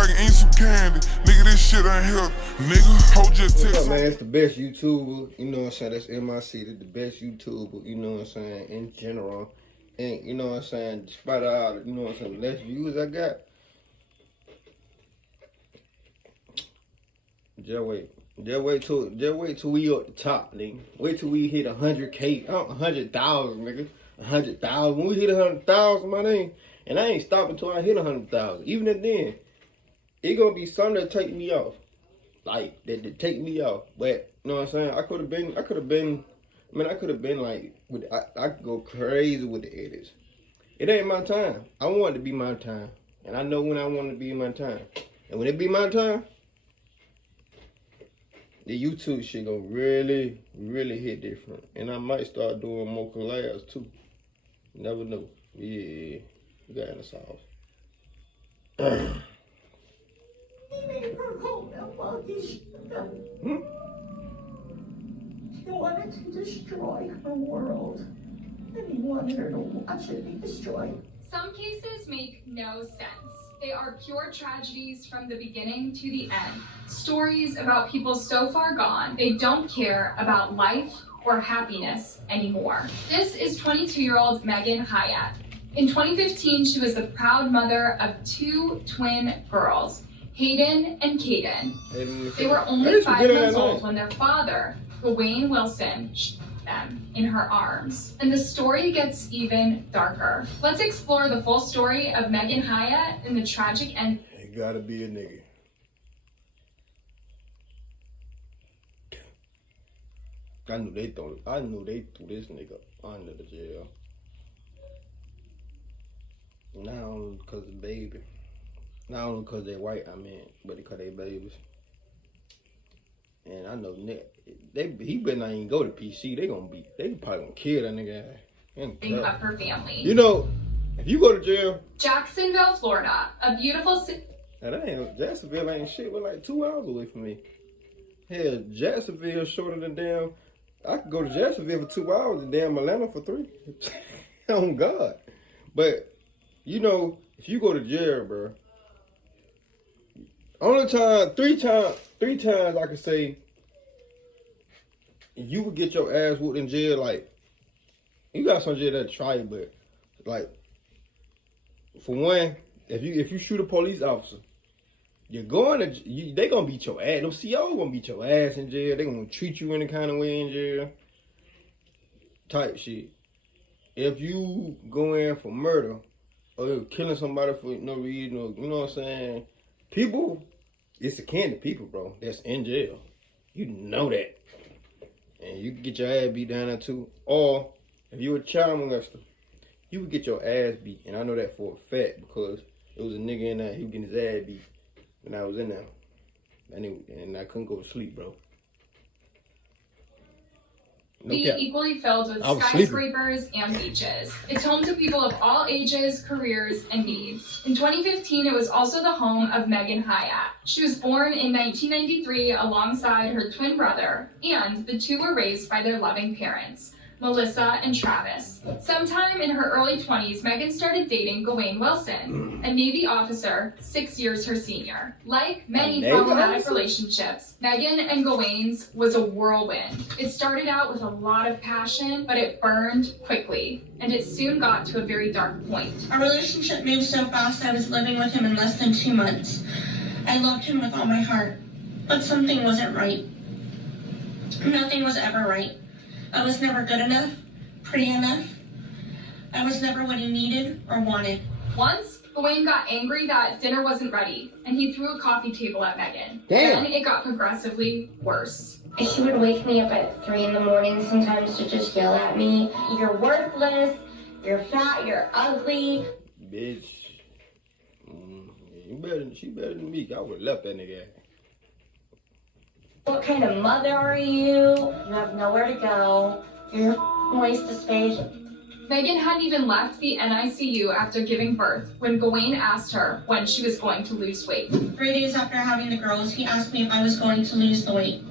I can eat some candy. Nigga, this shit ain't healthy. Nigga, hold your text. What's up, man? It's the best YouTuber, you know what I'm saying? That's MIC, that's the best YouTuber, you know what I'm saying, in general. And, you know what I'm saying, despite all the, you know what I'm saying, less views I got, just wait till we up the top, nigga. Wait till we hit 100K, 100,000, nigga. 100,000. When we hit 100,000, my name, and I ain't stopping until I hit 100,000. Even at then, it gonna be something that take me off. Like, that take me off. But, you know what I'm saying? I could have been like, I could go crazy with the edits. It ain't my time. I want it to be my time. And I know when I want it to be my time. And when it be my time, the YouTube shit gonna really, really hit different. And I might start doing more collabs too. You never know. Yeah, we got in the sauce. He wanted to destroy her world. And he wanted her to watch it be destroyed. Some cases make no sense. They are pure tragedies from the beginning to the end. Stories about people so far gone, they don't care about life or happiness anymore. This is 22-year-old Megan Hyatt. In 2015, she was the proud mother of 2 twin girls, Hayden and Caden. They were only 5 months old when their father, Gawain Wilson, shot them in her arms. And the story gets even darker. Let's explore the full story of Megan Hyatt and the tragic end. It gotta be a nigga. I knew they threw this nigga under the jail. Not only because of baby. Not only because they're white, but because they babies. And I know he better not even go to PC. They probably gonna kill that nigga. Of her family. You know, if you go to jail. Jacksonville, Florida, a beautiful city. Now Jacksonville ain't shit. We're like 2 hours away from me. Hell, Jacksonville shorter than damn. I could go to Jacksonville for 2 hours and damn Atlanta for 3. Oh God. But you know, if you go to jail, bro. Three times I could say you would get your ass whooped in jail. Like, you got some jail that try, but like, for one, if you shoot a police officer, they gonna beat your ass. Them COs gonna beat your ass in jail. They gonna treat you any kind of way in jail. Type shit. If you go in for murder or killing somebody for no reason, or, you know what I'm saying, people. It's akin to people, bro, that's in jail. You know that. And you can get your ass beat down there too. Or, if you a child molester, you would get your ass beat. And I know that for a fact because it was a nigga in there, he was getting his ass beat when I was in there. And I couldn't go to sleep, bro. Be equally filled with skyscrapers and beaches. It's home to people of all ages, careers, and needs. In 2015, it was also the home of Megan Hyatt. She was born in 1993 alongside her twin brother, and the two were raised by their loving parents, Melissa and Travis. Sometime in her early 20s, Megan started dating Gawain Wilson, a Navy officer 6 years her senior. Like many problematic relationships, Megan and Gawain's was a whirlwind. It started out with a lot of passion, but it burned quickly, and it soon got to a very dark point. Our relationship moved so fast I was living with him in less than 2 months. I loved him with all my heart, but something wasn't right. Nothing was ever right. I was never good enough, pretty enough. I was never what he needed or wanted. Once, Gawain got angry that dinner wasn't ready, and he threw a coffee table at Megan. Damn. Then it got progressively worse. He would wake me up at 3 in the morning sometimes to just yell at me. You're worthless, you're fat, you're ugly. Bitch. She better than me. I would've left that nigga. What kind of mother are you? You have nowhere to go. You're a waste of space. Megan hadn't even left the NICU after giving birth when Gawain asked her when she was going to lose weight. 3 days after having the girls, he asked me if I was going to lose the weight.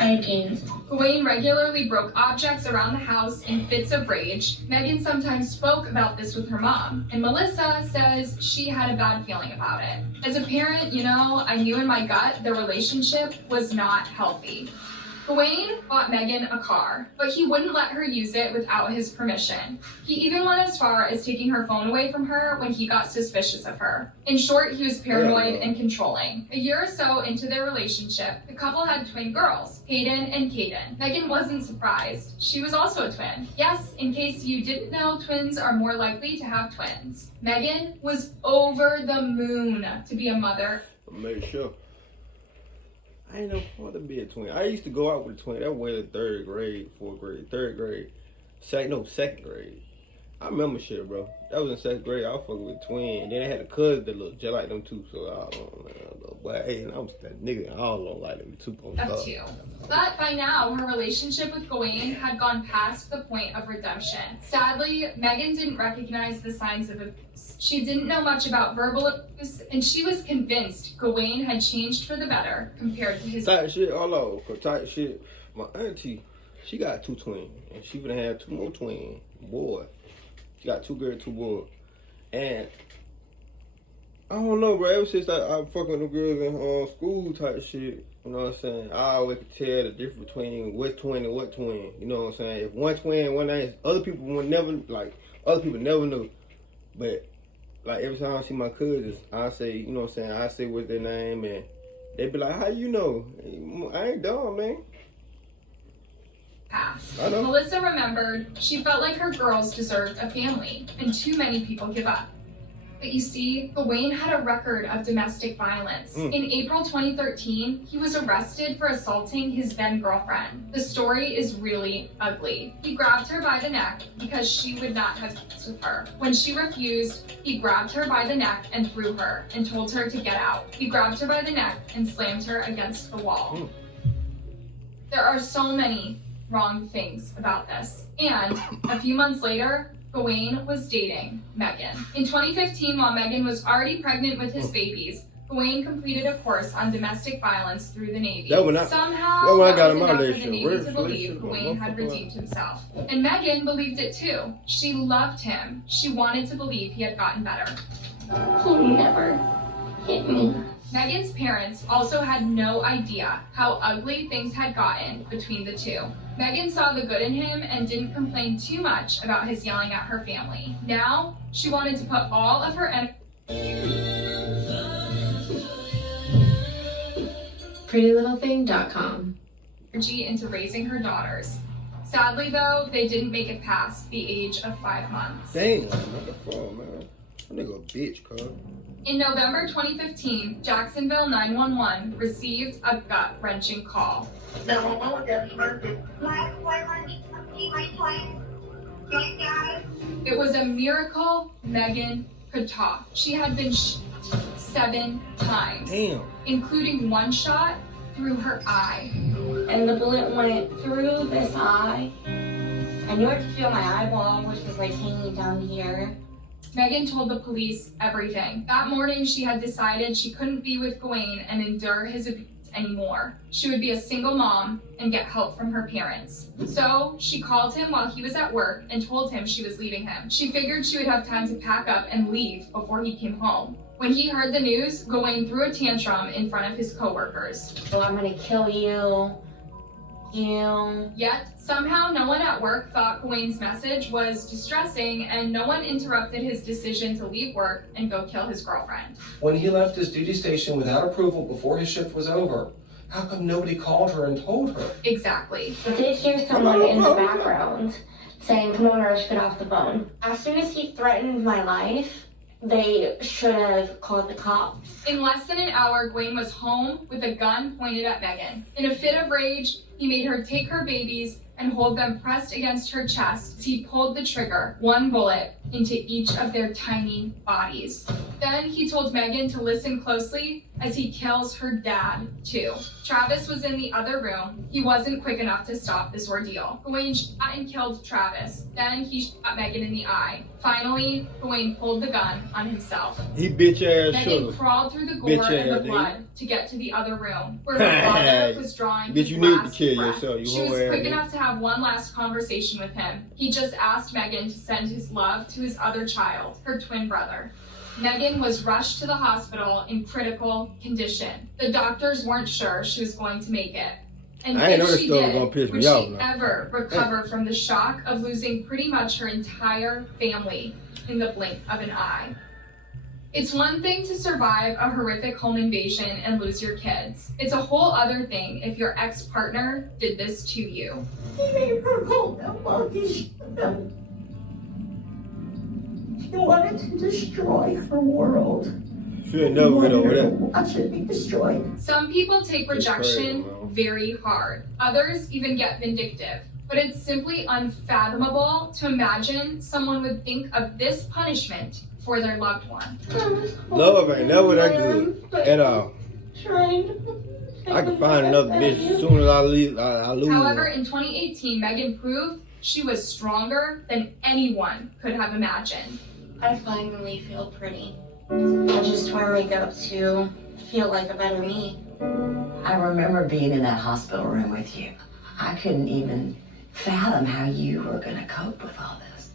I had gained. Gawain regularly broke objects around the house in fits of rage. Megan sometimes spoke about this with her mom, and Melissa says she had a bad feeling about it. As a parent, I knew in my gut their relationship was not healthy. Gawain bought Megan a car, but he wouldn't let her use it without his permission. He even went as far as taking her phone away from her when he got suspicious of her. In short, he was paranoid and controlling. A year or so into their relationship, the couple had twin girls, Hayden and Caden. Megan wasn't surprised. She was also a twin. Yes, in case you didn't know, twins are more likely to have twins. Megan was over the moon to be a mother. Make sure. I ain't no fun to be a twin. I used to go out with a twin. That was in 3rd grade, 4th grade, 3rd grade, 2nd grade. I remember shit, bro. That was in 2nd grade. I was fucking with a twin. And then I had a cousin that looked just like them too. So I don't know. But hey, I'm that nigga. I don't like them too. Up to you. But by now, her relationship with Gawain had gone past the point of redemption. Sadly, Megan didn't recognize the signs of abuse. She didn't know much about verbal abuse, and she was convinced Gawain had changed for the better compared to his type shit. Hold on, type shit. My auntie, she got 2 twins, and she gonna have 2 more twins. Boy, she got 2 girls, 2 boys, and I don't know, bro. Ever since I fucking with them girls in school type shit, you know what I'm saying? I always could tell the difference between what twin and what twin. You know what I'm saying? If one twin, one ain't, other people never knew. But like every time I see my cousins, I say, you know what I'm saying? I say what's their name, and they be like, "How you know?" I ain't dumb, man. Past. Melissa remembered she felt like her girls deserved a family, and too many people give up. But you see, Gawain had a record of domestic violence. In April 2013, he was arrested for assaulting his then-girlfriend. The story is really ugly. He grabbed her by the neck because she would not have sex with her. When she refused, he grabbed her by the neck and threw her and told her to get out. He grabbed her by the neck and slammed her against the wall. There are so many wrong things about this. And a few months later, Gawain was dating Megan. In 2015, while Megan was already pregnant with his babies, Gawain completed a course on domestic violence through the Navy. Somehow, that was enough for the Navy to believe Gawain had redeemed himself. And Megan believed it too. She loved him. She wanted to believe he had gotten better. He never hit me. Megan's parents also had no idea how ugly things had gotten between the two. Megan saw the good in him and didn't complain too much about his yelling at her family. Now, she wanted to put all of her PrettyLittleThing.com energy into raising her daughters. Sadly, though, they didn't make it past the age of 5 months. Dang, what the fuck, man? That nigga a bitch, cuz. In November 2015, Jacksonville 911 received a gut-wrenching call. It was a miracle Megan could talk. She had been shot 7 times, including 1 shot through her eye. And the bullet went through this eye. I knew I could feel my eyeball, which was like hanging down here. Megan told the police everything. That morning, she had decided she couldn't be with Gawain and endure his abuse anymore. She would be a single mom and get help from her parents. So she called him while he was at work and told him she was leaving him. She figured she would have time to pack up and leave before he came home. When he heard the news, Gawain threw a tantrum in front of his coworkers. "Oh, I'm gonna kill you. Yet, somehow no one at work thought Gawain's message was distressing, and no one interrupted his decision to leave work and go kill his girlfriend. When he left his duty station without approval before his shift was over, how come nobody called her and told her? Exactly. I did hear someone in the background saying, "Come on, Rush, get off the phone." As soon as he threatened my life, they should have called the cops. In less than an hour, Gawain was home with a gun pointed at Megan. In a fit of rage, he made her take her babies and hold them pressed against her chest as he pulled the trigger. 1 bullet into each of their tiny bodies. Then he told Megan to listen closely as he kills her dad, too. Travis was in the other room. He wasn't quick enough to stop this ordeal. Gawain shot and killed Travis. Then he shot Megan in the eye. Finally, Gawain pulled the gun on himself. He bitch ass Megan crawled through the gore and the blood to get to the other room, where her father was drawing his last breath. She was quick enough to have one last conversation with him. He just asked Megan to send his love to his other child, her twin brother. Megan was rushed to the hospital in critical condition. The doctors weren't sure she was going to make it. And if she did, would she ever recover from the shock of losing pretty much her entire family in the blink of an eye? It's one thing to survive a horrific home invasion and lose your kids. It's a whole other thing if your ex-partner did this to you. He made her hold them while he shot them. He wanted to destroy her world. She ain't never get over that. Watch it be destroyed. Some people take rejection very hard. Others even get vindictive. But it's simply unfathomable to imagine someone would think of this punishment for their loved one. Love ain't never that good at all. I can find another bitch as soon as I lose. However, in 2018, Megan proved she was stronger than anyone could have imagined. I finally feel pretty. I just wear makeup to feel like a better me. I remember being in that hospital room with you. I couldn't even fathom how you were going to cope with all this.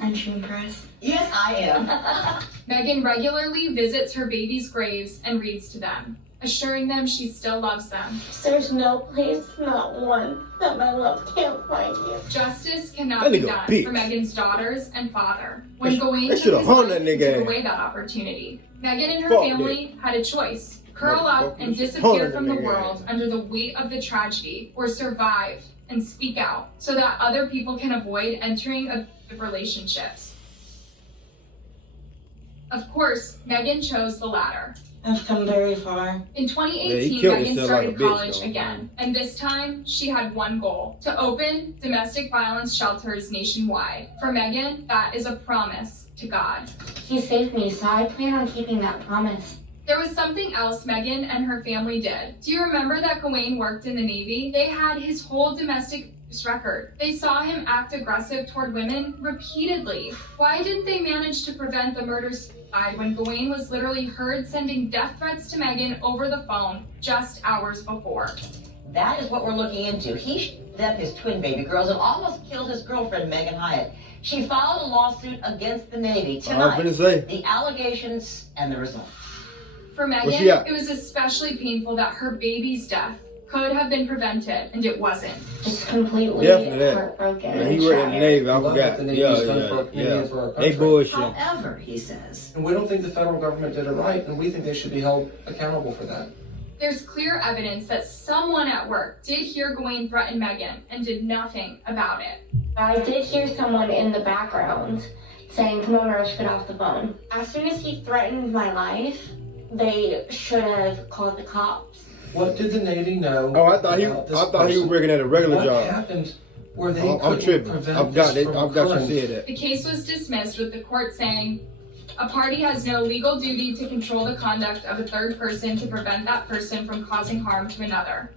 Aren't you impressed? Yes, I am. Megan regularly visits her babies' graves and reads to them, assuring them she still loves them. There's no place, not one, that my love can't find you. Justice cannot be done for Megan's daughters and father. When Gawain took his life, he took away that opportunity. Megan and her family had a choice: curl up and disappear from the world under the weight of the tragedy, or survive and speak out so that other people can avoid entering abusive relationships. Of course, Megan chose the latter. I've come very far. In 2018, Megan started college again, and this time she had one goal: to open domestic violence shelters nationwide. For Megan, that is a promise to God. He saved me, so I plan on keeping that promise. There was something else Megan and her family did. Do you remember that Gawain worked in the Navy? They had his whole domestic abuse record. They saw him act aggressive toward women repeatedly. Why didn't they manage to prevent the murder-suicide when Gawain was literally heard sending death threats to Megan over the phone just hours before? That is what we're looking into. He shot up his twin baby girls and almost killed his girlfriend, Megan Hyatt. She filed a lawsuit against the Navy tonight. The allegations and the results. For Megan, it was especially painful that her baby's death could have been prevented, and it wasn't. Just completely heartbroken. Yeah, he worked in the Navy, I forgot. They bullshit. However, he says. And we don't think the federal government did it right, and we think they should be held accountable for that. There's clear evidence that someone at work did hear Gawain threaten Megan and did nothing about it. I did hear someone in the background saying, "Come on, Rush, get off the phone." As soon as he threatened my life, they should have called the cops. What did the Navy know? Oh, I thought he was working at a regular job. What happened where they I'm tripping. I've got you said that. The case was dismissed with the court saying, a party has no legal duty to control the conduct of a third person to prevent that person from causing harm to another.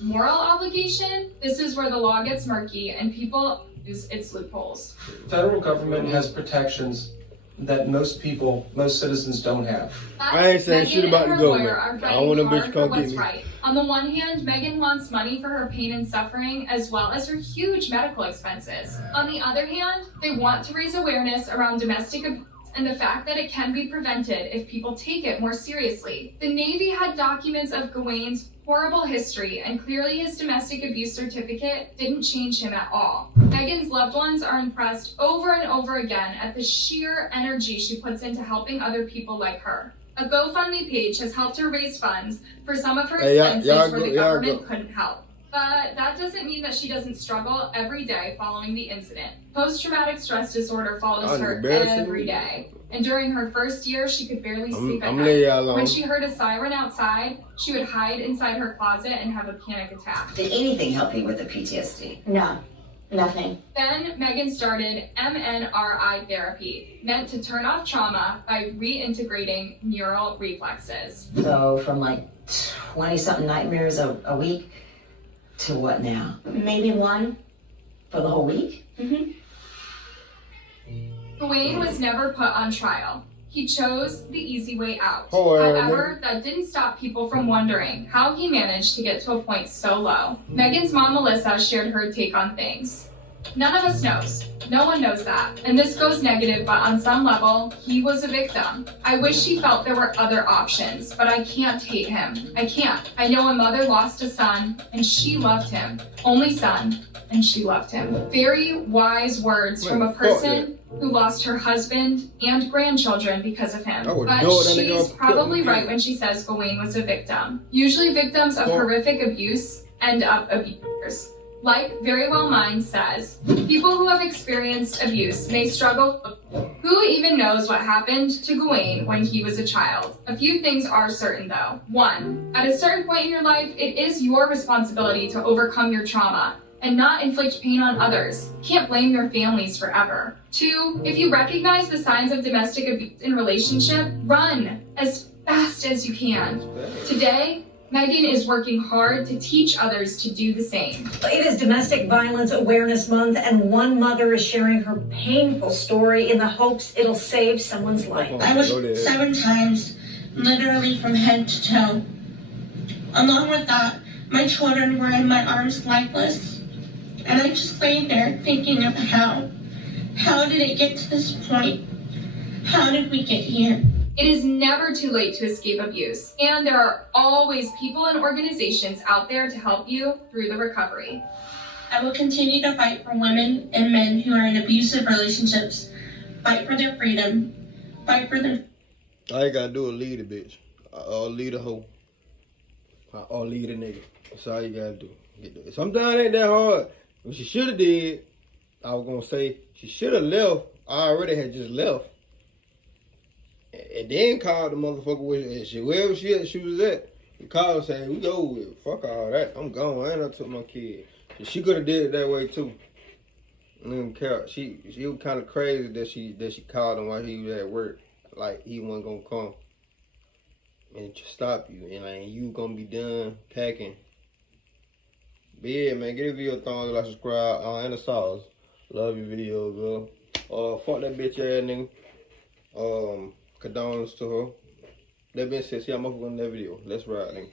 Moral obligation? This is where the law gets murky and people use its loopholes. The federal government has protections that most citizens don't have. I ain't saying shit about the government. I want them bitch come get me. Right. On the one hand, Megan wants money for her pain and suffering, as well as her huge medical expenses. On the other hand, they want to raise awareness around domestic abuse and the fact that it can be prevented if people take it more seriously. The Navy had documents of Gawain's horrible history, and clearly his domestic abuse certificate didn't change him at all. Megan's loved ones are impressed over and over again at the sheer energy she puts into helping other people like her. A GoFundMe page has helped her raise funds for some of her expenses where the government couldn't help. But that doesn't mean that she doesn't struggle every day following the incident. Post-traumatic stress disorder follows her every day. And during her first year, she could barely sleep at night. When she heard a siren outside, she would hide inside her closet and have a panic attack. Did anything help you with the PTSD? No. Nothing. Then Megan started MNRI therapy, meant to turn off trauma by reintegrating neural reflexes. So from like 20-something nightmares a week to what now? Maybe one. For the whole week? Mm-hmm. Gawain was never put on trial. He chose the easy way out. However, that didn't stop people from wondering how he managed to get to a point so low. Megan's mom, Melissa, shared her take on things. None of us knows. No one knows that. And this goes negative, but on some level, he was a victim. I wish he felt there were other options, but I can't hate him. I can't. I know a mother lost a son, and she loved him. Only son, and she loved him. Very wise words from a person who lost her husband and grandchildren because of him. But she's probably right when she says Gawain was a victim. Usually victims of horrific abuse end up abusers. Like Very Well Mind says, people who have experienced abuse may struggle. Who even knows what happened to Gawain when he was a child? A few things are certain though. 1, at a certain point in your life, it is your responsibility to overcome your trauma and not inflict pain on others. You can't blame your families forever. 2, if you recognize the signs of domestic abuse in relationship, run as fast as you can. Today, Megan is working hard to teach others to do the same. It is Domestic Violence Awareness Month, and one mother is sharing her painful story in the hopes it'll save someone's life. I was 7 times, literally from head to toe. Along with that, my children were in my arms lifeless, and I just lay there thinking of how did it get to this point? How did we get here? It is never too late to escape abuse, and there are always people and organizations out there to help you through the recovery. I will continue to fight for women and men who are in abusive relationships, fight for their freedom, fight for their... All you gotta do is lead a bitch, or lead a hoe, or lead a nigga. That's all you gotta do. Sometimes it ain't that hard. What she should have did, I was gonna say, she should have left. I already had just left. And then called the motherfucker wherever she was at. He called and said, we over with. Fuck all that. I'm gone. I ain't up to my kid. She could have did it that way too. I didn't care. She was kind of crazy that she called him while he was at work. Like he wasn't gonna come and just stop you. And like you gonna be done packing. But yeah, man, give the video a thumbs up, subscribe, and a sauce. Love your video, girl. Fuck that bitch ass nigga. Condolences to her. That being said, see how much on that video. Let's ride, nigga.